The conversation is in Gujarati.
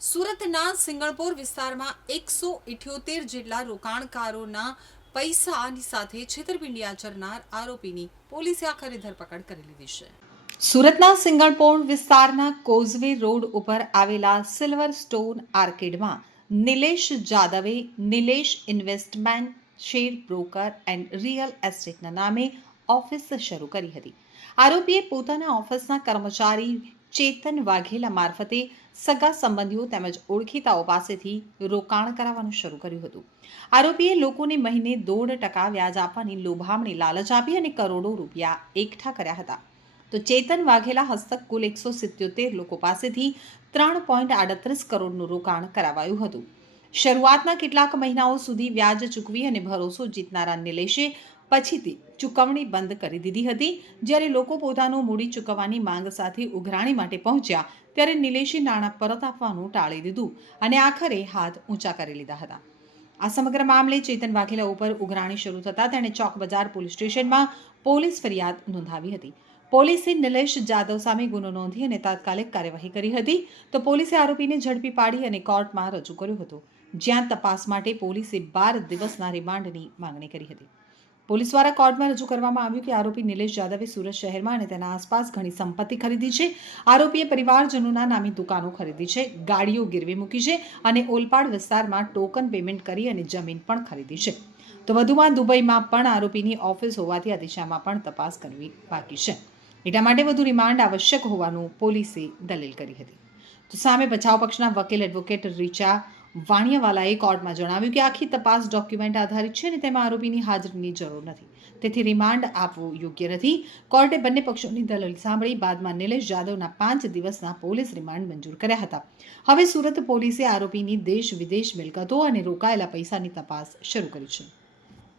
સુરતના સિંગણપોર વિસ્તારમાં 178 જેટલા રોકાણકારોના પૈસાની સાથે છેતરપિંડી આચરનાર આરોપીની પોલીસે આખરે ધરપકડ કરી લીધી છે. સુરતના સિંગણપોર વિસ્તારના કોઝવે રોડ ઉપર આવેલા સિલ્વર સ્ટોન આર્કેડમાં નિલેશ જાદવે Nilesh investment share broker and real એસ્ટેટના નામે ઓફિસ શરૂ કરી હતી. આરોપીએ પોતાના ઓફિસના કર્મચારી ચેતન વાઘેલા મારફતે સગા સંબંધીઓ તેમજ ઓળખીતાઓ પાસેથી રોકાણ કરાવવાનું શરૂ કર્યું હતું. આરોપીએ લોકોને મહિને 1.5% વ્યાજ આપવાની લોભામણી લાલચ આપી અને કરોડો રૂપિયા એકઠા કર્યા હતા. તો ચેતન વાઘેલા હસ્તક કુલ 177 લોકો પાસેથી 3.38 કરોડનું રોકાણ કરાવાયું હતું. શરૂઆતના કેટલાક મહિનાઓ સુધી વ્યાજ ચૂકવી અને ભરોસો જીતનારા નિલેશે પછીથી ચૂકવણી બંધ કરી દીધી હતી. જ્યારે લોકો પોતાનું મૂડી ચૂકવવાની માંગ સાથે ઉઘરાણી માટે પહોંચ્યા ત્યારે નિલેશે નાણાં પરત આપવાનું ટાળી દીધું અને આખરે હાથ ઊંચા કરી લીધા હતા. આ સમગ્ર મામલે ચેતન વાઘેલા ઉપર ઉઘરાણી શરૂ થતાં તેણે ચોક બજાર પોલીસ સ્ટેશનમાં પોલીસ ફરિયાદ નોંધાવી હતી. પોલીસે નિલેશ જાદવ સામે ગુનો નોંધી અને તાત્કાલિક કાર્યવાહી કરી હતી. તો પોલીસે આરોપીને ઝડપી પાડી અને કોર્ટમાં રજૂ કર્યો હતો, જ્યાં તપાસ માટે પોલીસે 12 દિવસના રિમાન્ડની માંગણી કરી હતી. પોલીસ દ્વારા કોર્ટમાં રજૂ કરવામાં આવ્યું કે આરોપી નિલેશ જાદવે સુરત શહેરમાં અને તેના આસપાસ ઘણી સંપત્તિ ખરીદી છે. આરોપીએ પરિવારજનોના નામે દુકાનો ખરીદી છે, ગાડીઓ ગીરવે મૂકી છે અને ઓલપાડ વિસ્તારમાં ટોકન પેમેન્ટ કરી અને જમીન પણ ખરીદી છે. તો વધુમાં દુબઈમાં પણ આરોપીની ઓફિસ હોવાથી આ દિશામાં પણ તપાસ કરવી બાકી છે. એટલા માટે વધુ રિમાન્ડ આવશ્યક હોવાનું પોલીસે દલીલ કરી હતી. તો સામે બચાવ પક્ષના વકીલ એડવોકેટ રીચા વાણિયાવાલાએ કોર્ટમાં જણાવ્યું કે આખી તપાસ ડોક્યુમેન્ટ આધારિત છે અને તેમાં આરોપીની હાજરીની જરૂર નથી, તેથી રિમાન્ડ આપવું યોગ્ય નથી. કોર્ટે બંને પક્ષોની દલીલ સાંભળી બાદમાં નિલેશ જાદવના 5 દિવસના પોલીસ રિમાન્ડ મંજૂર કર્યા હતા. હવે સુરત પોલીસે આરોપીની દેશ વિદેશ મિલકતો અને રોકાયેલા પૈસાની તપાસ શરૂ કરી છે.